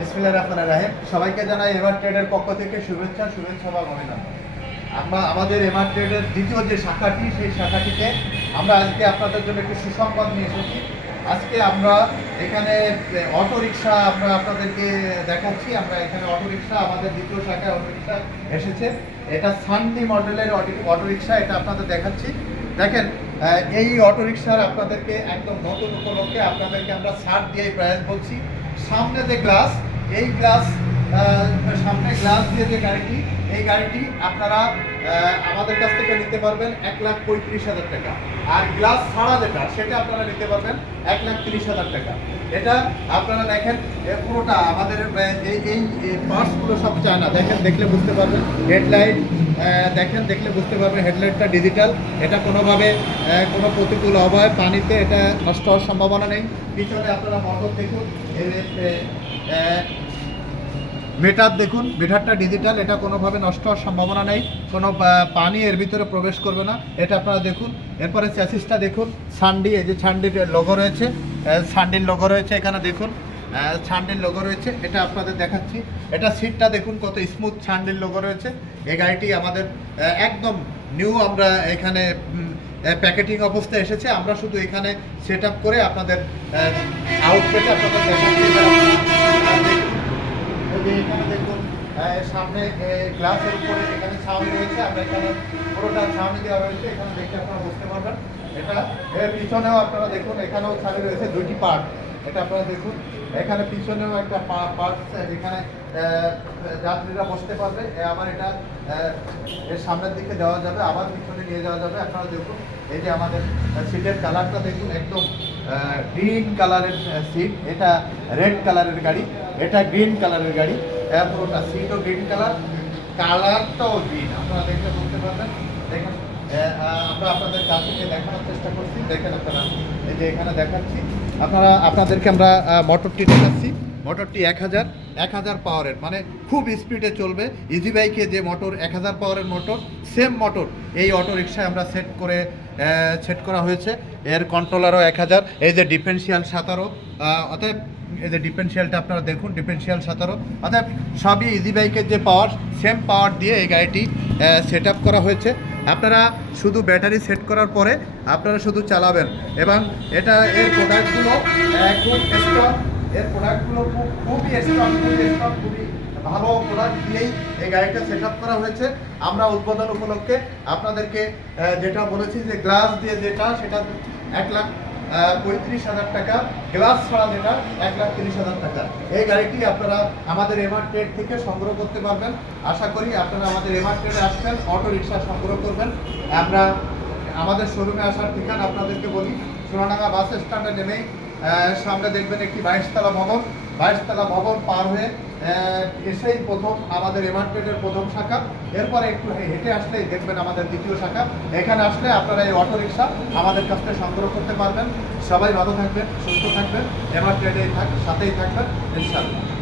বিসমিল্লাহির রহমানির রহিম। সবাইকে জানাই এভার ট্রেডের পক্ষ থেকে শুভেচ্ছা শুভেচ্ছা বা অভিনন্দন। আমরা আমাদের এভার ট্রেডের দ্বিতীয় যে শাখাটি, সেই শাখাটিতে আমরা আজকে আপনাদের জন্য একটি সুসংবাদ নিয়ে এসেছি। আজকে আমরা এখানে অটো আমরা আপনাদেরকে দেখাচ্ছি। আমরা এখানে অটো আমাদের দ্বিতীয় শাখায় অটো এসেছে। এটা সানডি মডেলের অটো রিক্সা এটা আপনাদের দেখাচ্ছি। দেখেন এই অটো রিক্সার আপনাদেরকে একদম নতুন উপলক্ষে আপনাদেরকে আমরা ছাড় দিয়ে প্রাইস বলছি। সামনে যে গ্লাস এই গ্লাস সামনে গ্লাস দিয়ে যে গাড়িটি, এই গাড়িটি আপনারা আমাদের কাছ থেকে নিতে পারবেন এক লাখ পঁয়ত্রিশ হাজার টাকা। আর গ্লাস ছাড়া যেটা, সেটা আপনারা নিতে পারবেন এক লাখ তিরিশ হাজার টাকা। এটা আপনারা দেখেন পুরোটা আমাদের এই এই পার্টসগুলো সব চায় না দেখেন, দেখলে বুঝতে পারবেন হেডলাইট দেখেন, দেখলে বুঝতে পারবেন হেডলাইটটা ডিজিটাল এটা কোনোভাবে কোনো প্রতিকূল অবয়, পানিতে এটা নষ্ট হওয়ার সম্ভাবনা নেই। পিছনে আপনারা মোটর দেখুন মেটার দেখুন মেটারটা ডিজিটাল এটা কোনোভাবে নষ্ট হওয়ার সম্ভাবনা নেই। কোনো পানি এর ভিতরে প্রবেশ করবে না। এটা আপনারা দেখুন। এরপরে চ্যাসিসটা দেখুন। সানডি এই যে সানডির লোগো রয়েছে সানডির লোগো রয়েছে এখানে দেখুন। সানডির লোগো রয়েছে, এটা আপনাদের দেখাচ্ছি। এটা সিটটা দেখুন, কত স্মুথ সানডির লোগো রয়েছে। এই গাড়িটি আমাদের একদম নিউ আমরা এখানে প্যাকেটিং অবস্থায় এসেছে। আমরা শুধু এখানে সেট করে আপনাদের আউটলেটে আপনাদের দেখাচ্ছি এবার আপনারা, আহ, দেখুন। এই যে এখানে দেখুন আহ, সামনে গ্লাসের উপরে এখানে ছাউনি রয়েছে আমরা এখানে পুরোটা ছাউনি দেওয়া রয়েছে এখানে দেখে আপনারা বুঝতে পারবেন। এটা এর পিছনেও আপনারা দেখুন এখানেও ছাড়ি রয়েছে দুটি পার্ট এটা আপনারা দেখুন এখানে পিছনেও একটা পার্ট আহ, যাত্রীরা বসতে পারবে। আবার এটা এর সামনের দিকে দেওয়া যাবে আবার পিছনে নিয়ে যাওয়া যাবে। আপনারা দেখুন এই যে আমাদের সিটের কালারটা দেখুন একদম গ্রিন কালারের সিট এটা রেড কালারের গাড়ি এটা গ্রিন কালারের গাড়ি। পুরোটা সিটও গ্রিন কালার কালারটাও গ্রিন আপনারা দেখলে বুঝতে পারবেন। দেখেন আমরা আপনাদের কাছে নিয়ে দেখানোর চেষ্টা করছি। এই যে এখানে দেখাচ্ছি। আপনারা, আপনাদেরকে আমরা দেখাচ্ছি। মোটরটি এক হাজার এক হাজার পাওয়ারের মানে খুব স্পিডে চলবে। ইজি বাইকে যে মোটর এক হাজার পাওয়ারের মোটর সেম মোটর এই অটো রিক্সায় আমরা সেট করে সেট করা হয়েছে। এর কন্ট্রোলারও এক হাজার। এই যে ডিফেন্সিয়াল সাঁতারও অতএব এই যে ডিফেন্সিয়ালটা আপনারা দেখুন ডিফেন্সিয়াল সাঁতারও অর্থাৎ সবই ইজি বাইকের যে পাওয়ার সেম পাওয়ার দিয়ে এই গাড়িটি সেট করা হয়েছে। আপনারা শুধু ব্যাটারি সেট করার পরে আপনারা শুধু চালাবেন। এবং এটা, এর প্রোডাক্টগুলো খুব স্ট্রং এর প্রোডাক্টগুলো খুব, খুবই স্ট্রং খুবই স্ট্রং খুবই ভালো প্রোডাক্ট দিয়েই এই গাড়িটা সেট করা হয়েছে। আমরা উদ্বোধন উপলক্ষে আপনাদেরকে যেটা বলেছি যে গ্লাস দিয়ে যেটা, সেটা এক লাখ পঁয়ত্রিশ হাজার টাকা গ্লাস ছাড়া যেটা, এক লাখ তিরিশ হাজার টাকা। এই গাড়িটি আপনারা আমাদের এমআর ট্রেড থেকে সংগ্রহ করতে পারবেন। আশা করি আপনারা আমাদের এমআর ট্রেডে আসবেন অটো রিক্সা সংগ্রহ করবেন। আমরা আমাদের শোরুমে আসার ঠিকানা আপনাদেরকে বলি। সোনাডাঙ্গা বাস স্ট্যান্ডে নেমেই সামনে দেখবেন একটি বাইশতলা ভবন। বাইশতলা ভবন পার হয়ে এসেই প্রথম আমাদের এমার্কেটের প্রথম শাখা। এরপরে একটু হেঁটে আসলেই দেখবেন আমাদের দ্বিতীয় শাখা। এখানে আসলে আপনারা এই অটো রিক্সা আমাদের কাছ থেকে সংগ্রহ করতে পারবেন। সবাই ভালো থাকবেন, সুস্থ থাকবেন এমার্কেটেই থাক, সাথেই থাকবেন ইনশাল্লাহ